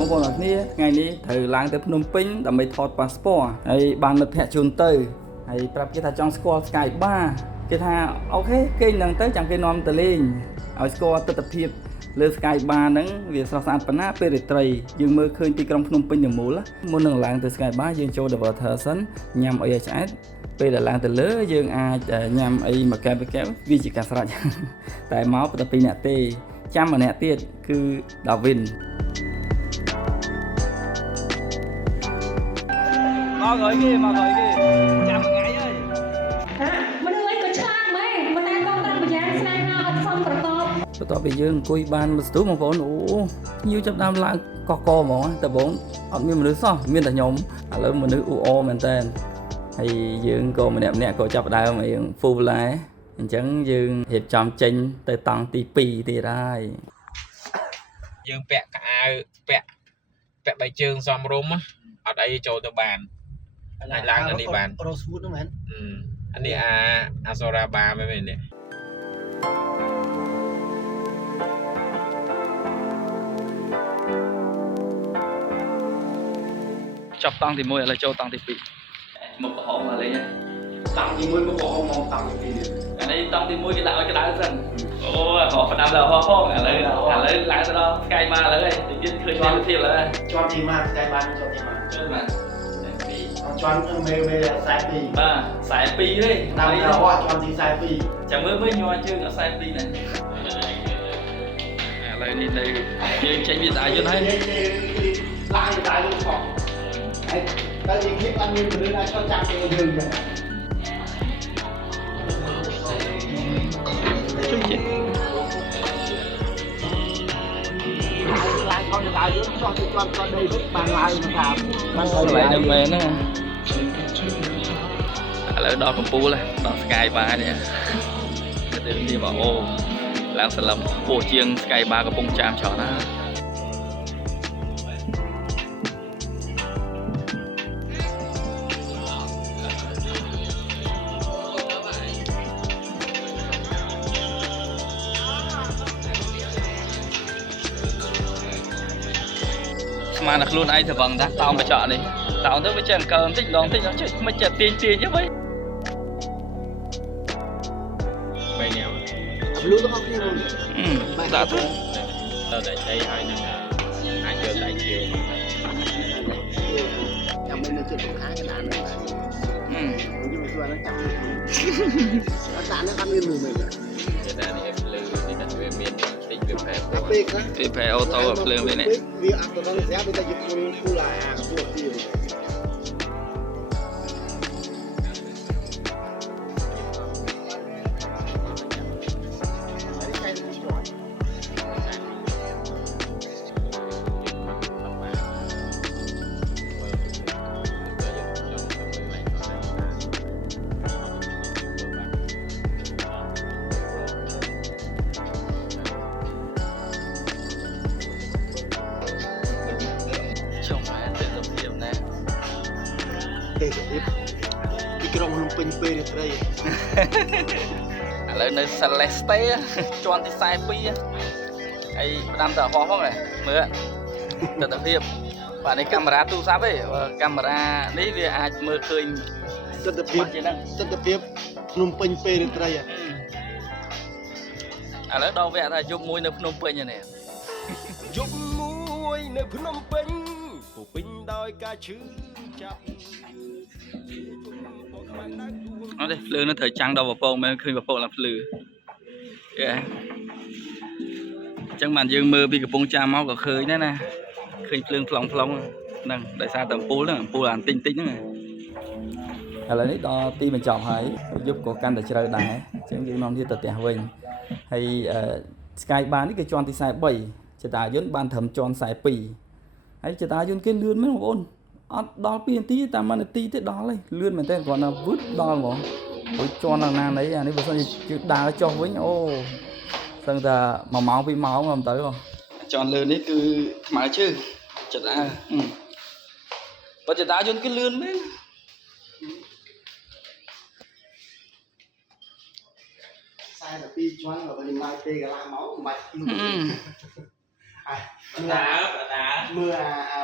បងប្អូនអរគ្នាថ្ងៃនេះត្រូវឡើងទៅភ្នំពេញដើម្បីថតប៉ាសពតហើយបានមិត្តភ័ក្តិជូនទៅហើយប្រាប់គេថាចង់ស្គាល់ Sky Bar គេថាអូខេគេនឹងទៅចាំគេនាំទៅលេងឲ្យស្គាល់ទស្សនភាពលើ Sky Bar ហ្នឹងវាស្រស់ស្អាតប៉ុណ្ណាពេលរាត្រីយើងមើលឃើញទីក្រុងភ្នំពេញទាំងមូលមុននឹងឡើងទៅ Sky Bar យើងចូល The Water សិនញ៉ាំអីឲ្យឆ្អែតពេលដែលឡើងទៅលើយើងអាចញ៉ាំអីមួយកែវវាជាការស្រេចតែមកតែ2នាក់ទេចាំម្នាក់ទៀតគឺ Davidមកហើយគេចាំមួយថ្ងៃហើយមនុស្សអីក៏ឆ្លាតម៉េចមិនតែបងតាមប្រយ៉ាងស្នេហាអត់សមប្រកបបន្ទាប់ពីយើងអង្គុយបានមួយស្ទុះបងប្អូនអូញៀវចាប់ដើមឡើងកកហ្មងតែបងអត់មានមនុស្សសោះមានតែខ្ញុំឥឡូវមនុស្សអ៊ូអមែនតើហើយយើងក៏ម្នាក់ក៏ចាប់ដើមរៀង full ដែរអញ្ចឹងយើងរៀបចំចេញទៅតង់ទី2ទៀតហើយយើងពាក់កៅអៅពាក់បីជើងសមរម្យអត់អីចូលទៅបានអាចឡើងទៅនេះបានរ៉ូស្វូតហ្នឹងមែនអានេះអាសូរ៉ាបាមែននេះចប់តង់ទី1ឥឡូវចូលតង់ទី2មុខក្រហមមកលេងតង់ទី1មុខក្រហមមកតង់ទី2អានេះតង់ទី1គេដាក់ឲ្យក្តៅសិនអូហោះផ្ដាំដល់ហោះផងឥឡូវឡើងទៅដល់ Sky Bar ឥឡូវហើយតិចទៀតឃើញមានភាពឥឡូវជាប់ទីម៉ា Sky Bar ជាប់ទីម៉ាចូលមកជាប់មេ42បាទ42ទេតាមរហ័សជាប់ទី42ចាំមើលញ័រជើង42ណាឥឡូវនេះទៅយើងចេញពីតាយន្តហើយឡើងតាយន្តផងហើយតែយើងគិតបានមានមនុស្សអាចចង់ចាំយើងចឹងជួយជិះឡើងខំតាយន្តចោះទៅជាប់ដីវិញបានឡើងថាបានទៅឡើងនឹងមែនណាឥឡូវដល់កំពូលដល់ Sky Bar នេះទៅនេះមកអូឡើងសន្លឹមខ្ពស់ជាង Sky Bar កំពង់ចាមច្រើនណាស្មានតែខ្លួនឯងទៅវឹងដែរតោងបច្ចៈនេះតោងទៅវាចេះអង្គបន្តិចម្ដងតិចចុចមិនចេះទាញចឹងវិញបីនេះលូរបស់គ្នាដាក់ទៅតែដៃហើយនឹងអាចយកដៃជើងចាំមិននៅជិតបង្ហាកណ្ដាលហ្នឹងខ្ញុំមិនស្គាល់ហ្នឹងចាំអត់ដាក់ហ្នឹងអត់មានមួយមែនទេតែនេះភ្លើងនេះតែវាមានតិចវាប្រែវាប្រែអូតូភ្លើងវានេះវាអត់ទៅដល់ស្រាប់វាតែជាគូឡាអាខ្ពស់ទៀតទេទីក្រុងភ្នំពេញពេលរាត្រីឥឡូវនៅ Celeste ជាន់ទី42ហើយផ្ដាំទៅហោះផងមើលទស្សនភាពបាទនេះកាមេរ៉ាទូរស័ព្ទទេកាមេរ៉ានេះវាអាចមើលឃើញទស្សនភាពភ្នំពេញពេលរាត្រីឥឡូវដល់វគ្គថាយប់មួយនៅភ្នំពេញនេះយប់មួយនៅភ្នំពេញពោពេញដោយការឈឺចាប់អត់ទេភ្លើងនោះត្រូវចាំងដល់ពពកមែនឃើញពពកឡើងភ្លឺអញ្ចឹងបានយើងមើលពីកំពង់ចាមមកក៏ឃើញដែរណាឃើញភ្លើងផ្លុងហ្នឹងដោយសារតែអំពូលហ្នឹងអំពូលអានតិចហ្នឹងឥឡូវនេះដល់ទីបញ្ចប់ហើយយប់ក៏កាន់តែជ្រៅដែរអញ្ចឹងយើងនាំទៀតទៅផ្ទះវិញហើយSky Bar នេះគេជាន់ទី43ចតាយន្តបានត្រឹមជាន់42ហើយចតាយន្តគេលឿនមែនបងប្អូនអត់ដល់2នាទីតែ1នាទីទេដល់ហើយលឿនមែនតើគ្រាន់តែវឹបដល់ហ្មងព្រោះជាន់ដល់ណាណីអានេះបើសិនជាដើរចុះវិញអូសឹងតែ1ម៉ោង2ម៉ោងមិនទៅជាន់លើនេះគឺថ្មើរជើងចិត្ត បើចតាយន្តគឺលឿនមែន 42ជាន់បើមិនមកទេកន្លះម៉ោងមិនបាច់មើល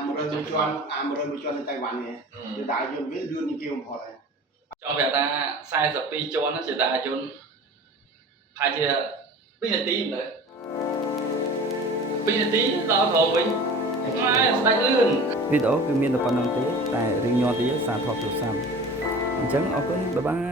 100ជាន់100ជាន់នៅតៃវ៉ាន់នេះគឺតាយន្តវាលឿនជាងគេបំផុតហើយ ចង់ប្រាប់ថា42ជាន់ណាចតាយន្តហើយជា2នាទីមើល2នាទីដល់ក្រុមវិញហើយស្ដាច់លឿនវីដេអូគឺមានតែប៉ុណ្្នឹងទេតែរឿងញ័រទៀតសារថតទូរស័ព្ទអញ្ចឹងអរគុណបាយបាយ